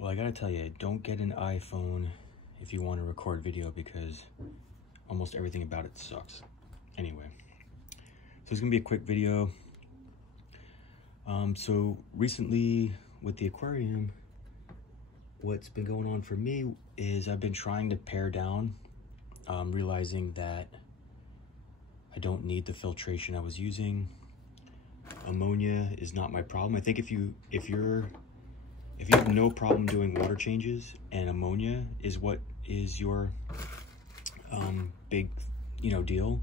Well, I gotta tell you, don't get an iPhone if you want to record video because almost everything about it sucks. Anyway, so it's gonna be a quick video. So recently with the aquarium, what's been going on for me is I've been trying to pare down, realizing that I don't need the filtration I was using. Ammonia is not my problem. I think if you have no problem doing water changes and ammonia is what is your big deal,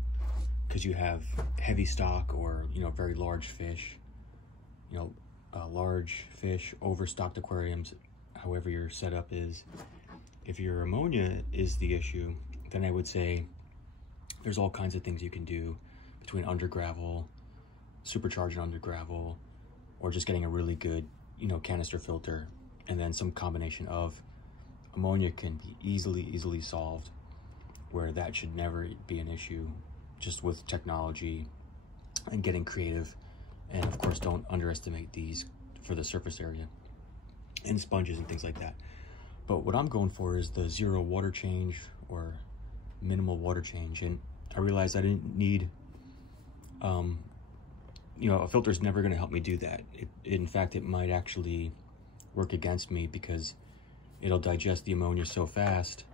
because you have heavy stock or very large fish, large fish, overstocked aquariums, however your setup is. If your ammonia is the issue, then I would say there's all kinds of things you can do between under gravel, supercharging under gravel, or just getting a really good canister filter, and then some combination of ammonia can be easily solved, where that should never be an issue, just with technology and getting creative. And of course, don't underestimate these for the surface area and sponges and things like that. But what I'm going for is the zero water change or minimal water change. And I realized I didn't need, a filter is never going to help me do that. In fact, it might actually work against me because it'll digest the ammonia so fast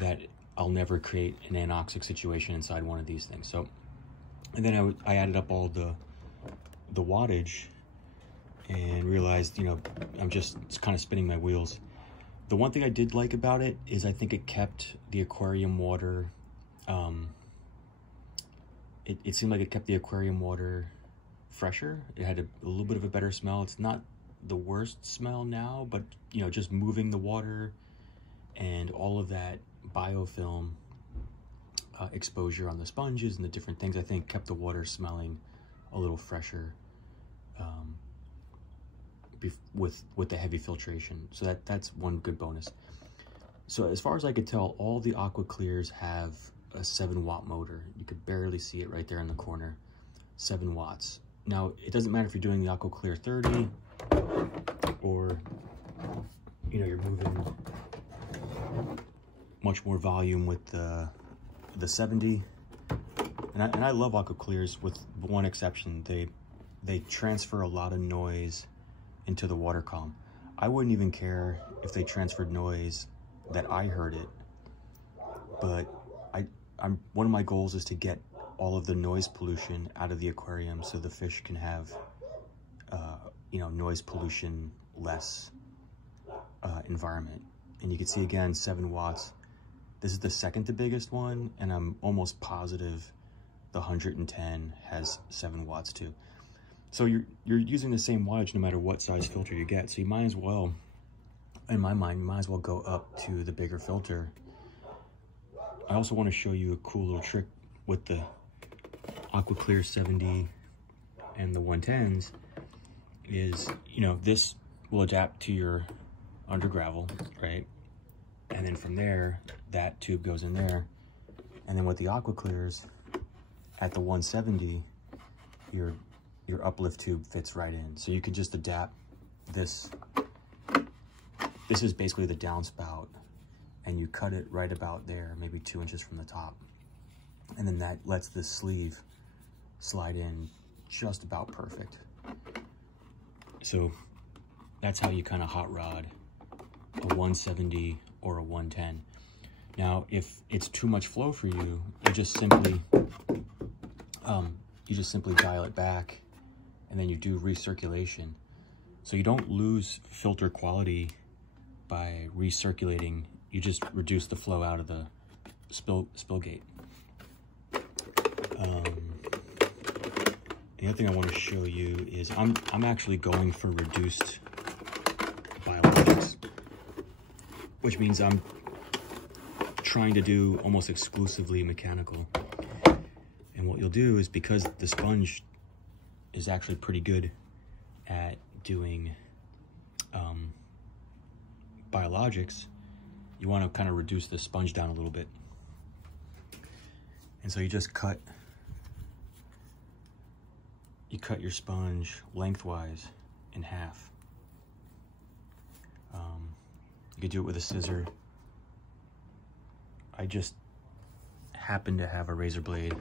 that I'll never create an anoxic situation inside one of these things. So, and then I added up all the wattage and realized, I'm just kind of spinning my wheels. The one thing I did like about it is I think it kept the aquarium water, it seemed like it kept the aquarium water fresher. It had a little bit of a better smell. It's not the worst smell now, but just moving the water and all of that biofilm exposure on the sponges and the different things, I think kept the water smelling a little fresher with the heavy filtration. So that's one good bonus. So as far as I could tell, all the Aqua Clears have a 7-watt motor. You could barely see it right there in the corner. 7 watts. Now, it doesn't matter if you're doing the Aqua Clear 30 or you're moving much more volume with the 70. And I love Aqua Clears with one exception. They transfer a lot of noise into the water column. I wouldn't even care if they transferred noise that I heard it, but one of my goals is to get all of the noise pollution out of the aquarium so the fish can have noise pollution less environment. And you can see again 7 watts. This is the second to biggest one, and I'm almost positive the 110 has 7 watts too. So you're using the same wattage no matter what size filter you get. So you might as well, in my mind, you might as well go up to the bigger filter. I also want to show you a cool little trick with the Aqua Clear 70 and the 110s is, this will adapt to your under gravel, right? And then from there, that tube goes in there. And then with the Aqua Clears at the 170, your uplift tube fits right in. So you can just adapt this. This is basically the downspout, and you cut it right about there, maybe 2 inches from the top. And then that lets the sleeve slide in just about perfect. So that's how you kind of hot rod a 170 or a 110. Now, if it's too much flow for you, you just simply dial it back, and then you do recirculation. So you don't lose filter quality by recirculating. You just reduce the flow out of the spill gate. The other thing I want to show you is I'm actually going for reduced biologics, which means I'm trying to do almost exclusively mechanical. And what you'll do is, because the sponge is actually pretty good at doing biologics, you want to kind of reduce the sponge down a little bit. And so you just cut your sponge lengthwise in half. You could do it with a scissor. I just happen to have a razor blade.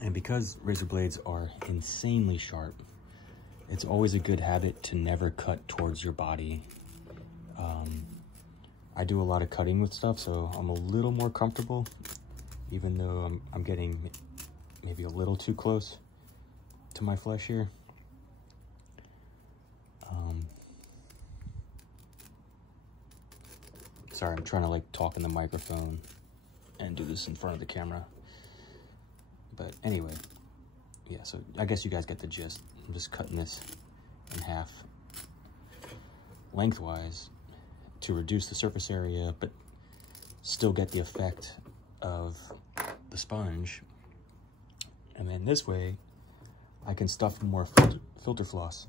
And because razor blades are insanely sharp, it's always a good habit to never cut towards your body. I do a lot of cutting with stuff, so I'm a little more comfortable, even though I'm getting maybe a little too close to my flesh here. Sorry, I'm trying to like talk in the microphone and do this in front of the camera. But anyway, yeah, so I guess you guys get the gist. I'm just cutting this in half lengthwise to reduce the surface area, but still get the effect of the sponge. And then this way, I can stuff more filter floss.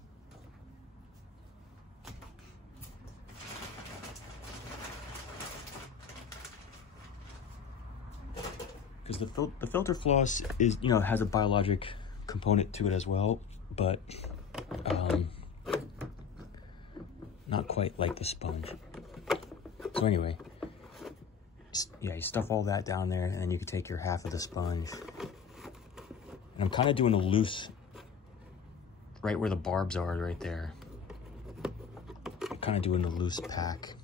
Because the filter floss is, you know, has a biologic component to it as well, but not quite like the sponge. So anyway, yeah, you stuff all that down there, and then you can take your half of the sponge. And I'm kind of doing a loose, right where the barbs are, right there. I'm kind of doing a loose pack.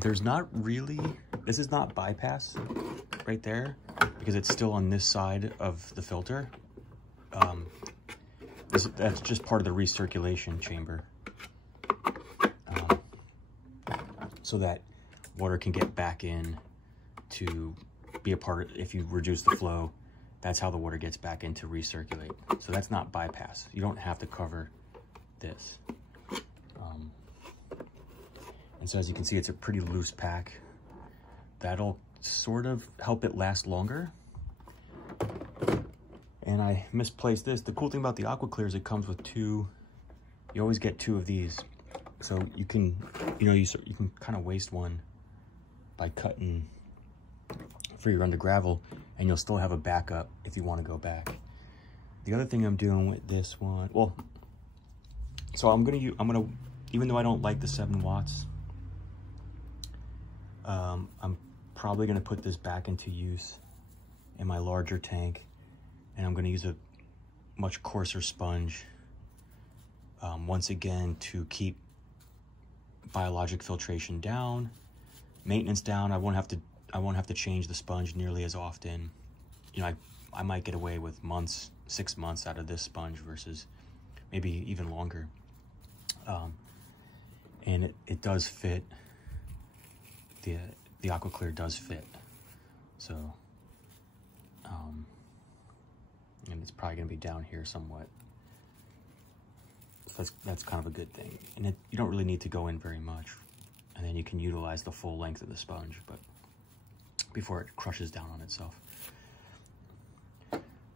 There's not really, this is not bypass right there, because it's still on this side of the filter. That's just part of the recirculation chamber. So that water can get back in to be a part of, if you reduce the flow, that's how the water gets back in to recirculate. So that's not bypass. You don't have to cover this. And so as you can see, it's a pretty loose pack. That'll sort of help it last longer. And I misplaced this. The cool thing about the AquaClear is it comes with two, you always get two of these. So you can, you know, you can kind of waste one by cutting for your under gravel, and you'll still have a backup if you want to go back. The other thing I'm doing with this one, well, so I'm gonna, even though I don't like the 7 watts, I'm probably gonna put this back into use in my larger tank, and I'm gonna use a much coarser sponge, once again, to keep biologic filtration down, maintenance down. I won't have to change the sponge nearly as often. You know, I might get away with 6 months out of this sponge versus maybe even longer. And it does fit. The AquaClear does fit. So, and it's probably gonna be down here somewhat. So that's kind of a good thing. And you don't really need to go in very much. And then you can utilize the full length of the sponge, but before it crushes down on itself.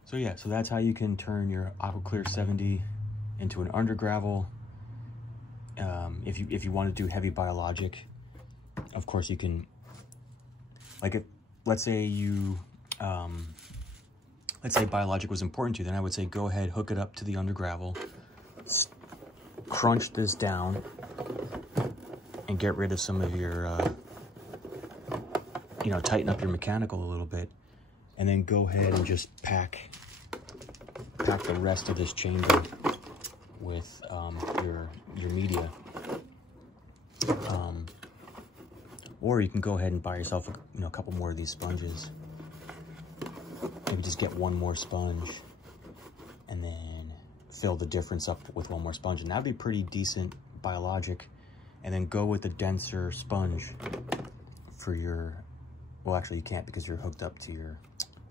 So yeah, so that's how you can turn your AquaClear 70 into an under gravel. If you want to do heavy biologic, of course you can, like, let's say biologic was important to you, then I would say go ahead, hook it up to the under gravel, crunch this down, and get rid of some of your, you know, tighten up your mechanical a little bit, and then go ahead and just pack the rest of this chamber with your media. Or you can go ahead and buy yourself a couple more of these sponges. Maybe just get one more sponge and then fill the difference up with one more sponge, and that'd be pretty decent biologic. And then go with the denser sponge for your, well, actually you can't because you're hooked up to your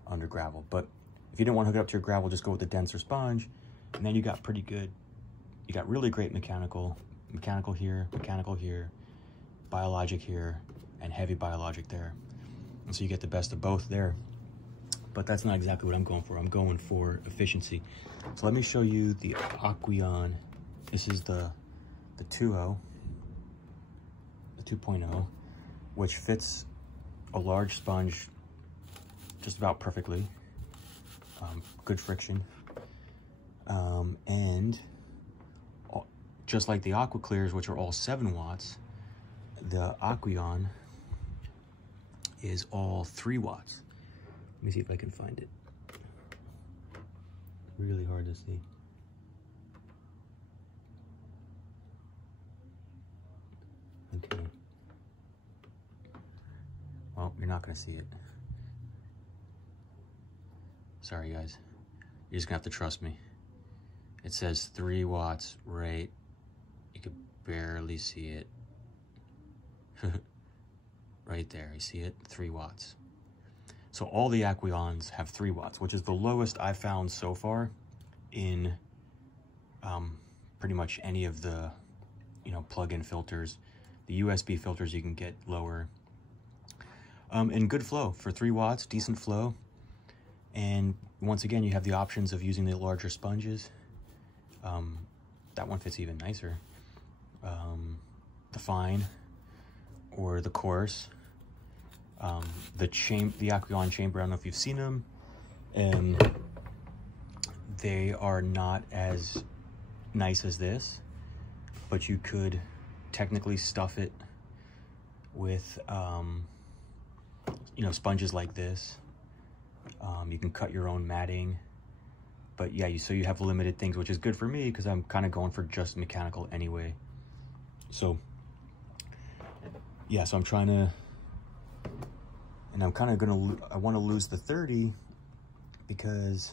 under gravel, but if you don't want to hook it up to your gravel, just go with the denser sponge, and then you got pretty good, you got really great mechanical, mechanical here, biologic here, and heavy biologic there. And so you get the best of both there. But that's not exactly what I'm going for. I'm going for efficiency. So let me show you the Aqueon. This is the 2.0, the 2.0, which fits a large sponge just about perfectly. Good friction. And just like the Aqua Clears, which are all 7 watts, the Aqueon is all 3 watts. Let me see if I can find it. Really hard to see. Okay. Well, you're not gonna see it. Sorry, guys. You're just gonna have to trust me. It says 3 watts, right? You could barely see it. Right there, you see it? 3 watts. So all the Aqueons have 3 watts, which is the lowest I've found so far in pretty much any of the, plug-in filters. The USB filters you can get lower. And good flow for 3 watts, decent flow. And once again, you have the options of using the larger sponges. That one fits even nicer. The fine or the coarse. The Aqueon chamber, I don't know if you've seen them. They are not as nice as this, but you could technically stuff it with, sponges like this. You can cut your own matting, but yeah, so you have limited things, which is good for me because I'm kind of going for just mechanical anyway. So yeah, so I'm trying to, and I'm kind of I want to lose the 30 because,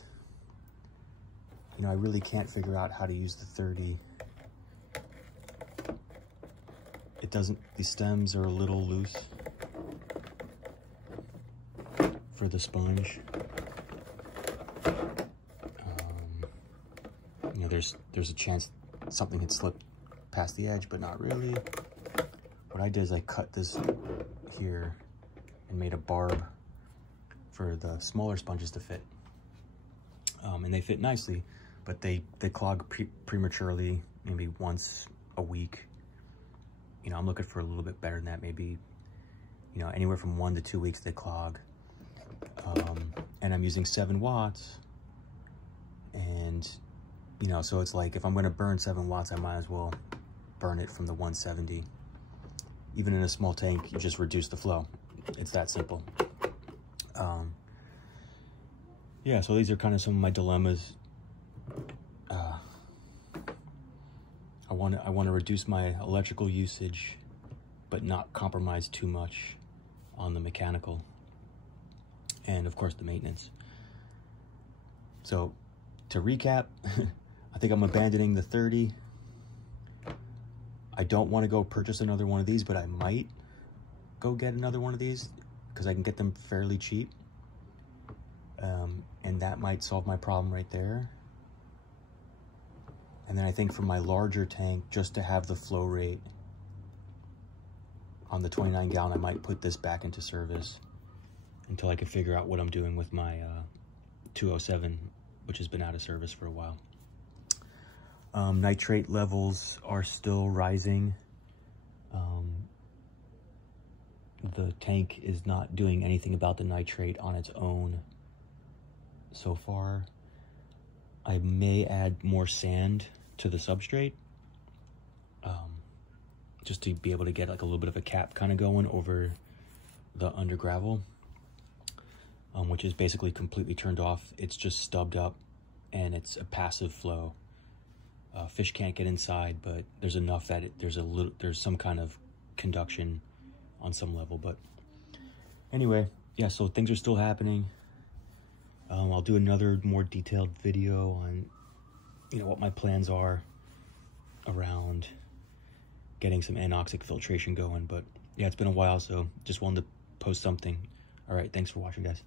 I really can't figure out how to use the 30. It doesn't, the stems are a little loose for the sponge. There's a chance something had slipped past the edge, but not really. What I did is I cut this here and made a barb for the smaller sponges to fit. And they fit nicely, but they clog prematurely, maybe once a week. I'm looking for a little bit better than that, maybe, anywhere from 1 to 2 weeks they clog. And I'm using 7 watts, and, so it's like, if I'm gonna burn 7 watts, I might as well burn it from the 170. Even in a small tank, you just reduce the flow. It's that simple. Yeah, so these are kind of some of my dilemmas. I want to reduce my electrical usage, but not compromise too much on the mechanical, and of course the maintenance. So to recap, I think I'm abandoning the 30. I don't want to go purchase another one of these, but I might go get another one of these because I can get them fairly cheap. And that might solve my problem right there. And then I think for my larger tank, just to have the flow rate on the 29 gallon, I might put this back into service until I can figure out what I'm doing with my 207, which has been out of service for a while. Nitrate levels are still rising. The tank is not doing anything about the nitrate on its own so far. I may add more sand to the substrate, just to be able to get like a little bit of a cap kind of going over the under gravel, which is basically completely turned off. It's just stubbed up and it's a passive flow. Fish can't get inside, but there's enough that there's some kind of conduction on some level. But anyway, yeah, so things are still happening. I'll do another more detailed video on, what my plans are around getting some anoxic filtration going. But yeah, it's been a while, so just wanted to post something. All right, thanks for watching, guys.